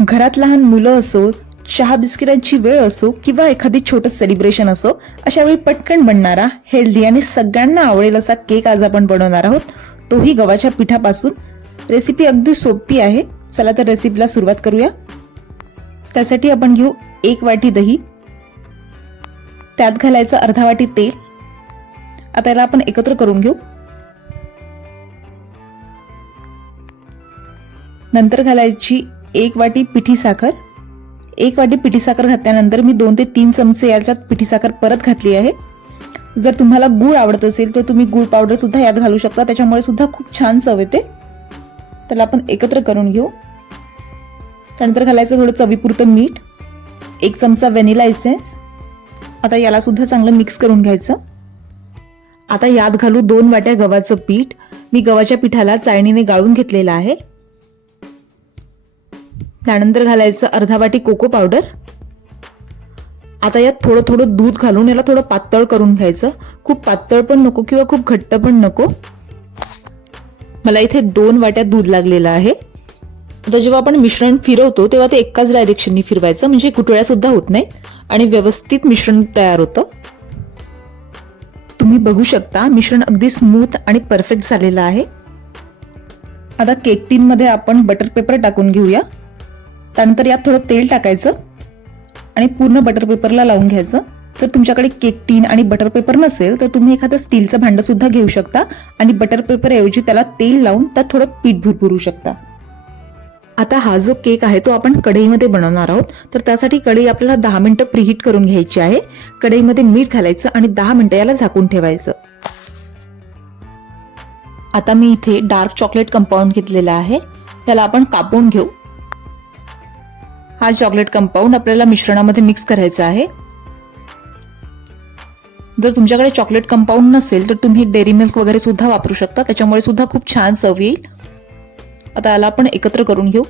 घरात लहान मुलं असो चहा बिस्किटांची वेळ असो किंवा एखादी छोटं सेलिब्रेशन असो अशा वेळी पटकन बनणारा हेल्दी आणि सगळ्यांना आवडेल असा केक आज आपण बनवणार आहोत. तोही गव्हाच्या पिठापासून. रेसिपी अगदी सोपी आहे. चला तर रेसिपीला सुरुवात करूया. त्यासाठी आपण घेऊ एक वाटी दही. त्यात घालायचं अर्धा वाटी तेल. आता याला आपण एकत्र करून घेऊ. नंतर घालायची एक वाटी पिठी साखर एक वाटी पिठी साखर घातल्यानंतर मी दोन ते तीन चमचे याच्यात पिठी साखर परत घातली आहे. जर तुम्हाला गूळ आवडत असेल तर तुम्ही गूळ पावडर सुद्धा यात घालू शकता. त्याच्यामुळे सुद्धा खूप छान चव येते. त्याला आपण एकत्र करून घेऊ. त्यानंतर घालायचं थोडं चवीपुरतं मीठ एक चमचा व्हॅनिला एसेन्स. आता याला सुद्धा चांगलं मिक्स करून घ्यायचं. आता यात घालू दोन वाट्या गव्हाचं पीठ. मी गव्हाच्या पिठाला चाळणीने गाळून घेतलेलं आहे. त्यानंतर घालायचं अर्धा वाटी कोको पावडर. आता यात थोडं थोडं दूध घालून याला थोडं पातळ करून घ्यायचं. खूप पातळ पण नको किंवा खूप घट्ट पण नको. मला इथे दोन वाट्या दूध लागलेलं आहे. आता जेव्हा आपण मिश्रण फिरवतो तेव्हा ते एकाच डायरेक्शननी फिरवायचं. म्हणजे गुटळ्या सुद्धा होत नाहीत आणि व्यवस्थित मिश्रण तयार होतं. तुम्ही बघू शकता मिश्रण अगदी स्मूथ आणि परफेक्ट झालेलं आहे. आता केक टीन मध्ये आपण बटर पेपर टाकून घेऊया. त्यानंतर यात थोडं तेल टाकायचं आणि पूर्ण बटर पेपरला लावून घ्यायचं. जर तुमच्याकडे केक टीन आणि बटर पेपर नसेल तर तुम्ही एखादं स्टीलचं भांडं सुद्धा घेऊ शकता आणि बटर पेपर ऐवजी त्याला तेल लावून त्यात थोडं पीठ भरभरू शकता. आता हा जो केक आहे तो आपण कढईमध्ये बनवणार आहोत. तर त्यासाठी कढई आपल्याला दहा मिनिटं प्रीहीट करून घ्यायची आहे. कढईमध्ये मीठ घालायचं आणि दहा मिनिटं याला झाकून ठेवायचं. आता मी इथे डार्क चॉकलेट कंपाऊंड घेतलेला आहे. याला आपण कापून घेऊ. हा चॉकलेट कंपाऊंड आपल्याला मिश्रणामध्ये मिक्स करायचा आहे. जर तुमच्याकडे चॉकलेट कंपाऊंड नसेल तर तुम्ही डेअरी मिल्क वगैरे सुद्धा वापरू शकता. त्याच्यामुळे सुद्धा खूप छान चव येईल. आता याला आपण एकत्र करून घेऊ.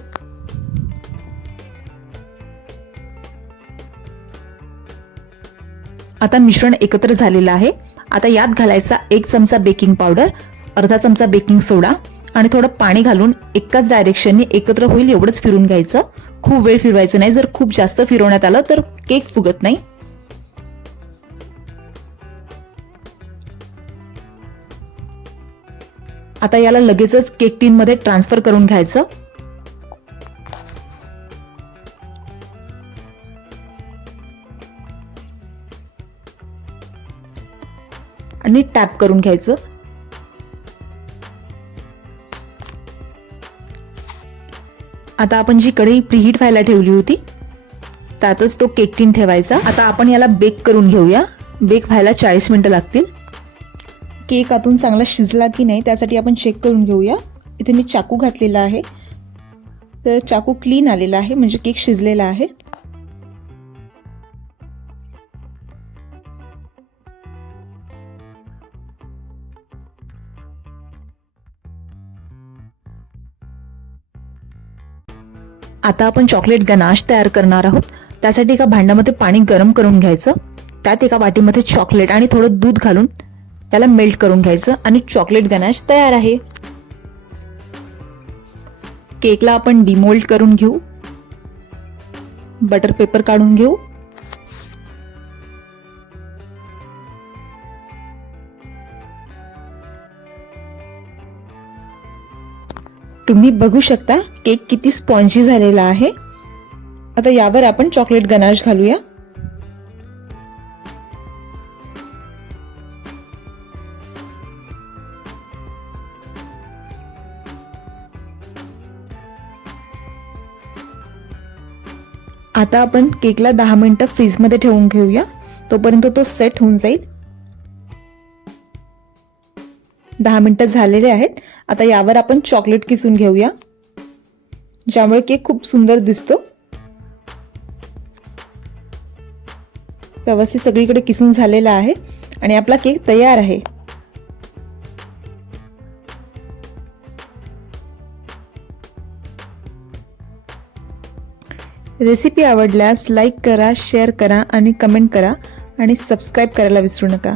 आता मिश्रण एकत्र झालेलं आहे. आता यात घालायचा एक चमचा बेकिंग पावडर अर्धा चमचा बेकिंग सोडा आणि थोडं पाणी घालून एकाच डायरेक्शनने एकत्र होईल एवढंच फिरून घ्यायचं. खूप वेळ फिरवायचं नाही. जर खूप जास्त फिरवण्यात आलं तर केक फुगत नाही. आता याला लगेचच केक टीन मध्ये ट्रान्सफर करून घ्यायचं. आणि टॅप करून घ्यायचं. आता आपण जी कढई प्रीहीट व्हायला ठेवली होती त्यातच तो केक टीन ठेवायचा. आता आपण याला बेक करून घेऊया. बेक व्हायला चाळीस मिनटं लागतील. केक आतून चांगला शिजला की नाही त्यासाठी आपण चेक करून घेऊया. इथे मी चाकू घातलेला आहे. तर चाकू क्लीन आलेला आहे म्हणजे केक शिजलेला आहे. आता आपण चॉकलेट गनाश तयार करणार आहोत. त्यासाठी एका भांड्यामध्ये पाणी गरम करून घ्यायचं. त्यात एका वाटीमध्ये चॉकलेट आणि थोडं दूध घालून त्याला मेल्ट करून घ्यायचं आणि चॉकलेट गनाश तयार आहे. केकला आपण डिमोल्ड करून घेऊ. बटर पेपर काढून घेऊ. तुम्ही बघू शकता केक किती स्पॉन्जी झालेला आहे. आता यावर आपण चॉकलेट गनाश घालूया. आता आपण केकला दहा मिनटं फ्रीजमध्ये ठेवून घेऊया. तोपर्यंत तो सेट होऊन जाईल. दहा मिनटं झालेले आहेत. आता यावर आपण चॉकलेट किसून घेऊया. ज्यामुळे केक खूप सुंदर दिसतो. व्यवस्थित सगळीकडे किसून झालेला आहे आणि आपला केक तयार आहे. रेसिपी आवडल्यास लाईक करा शेअर करा आणि कमेंट करा आणि सबस्क्राईब करायला विसरू नका.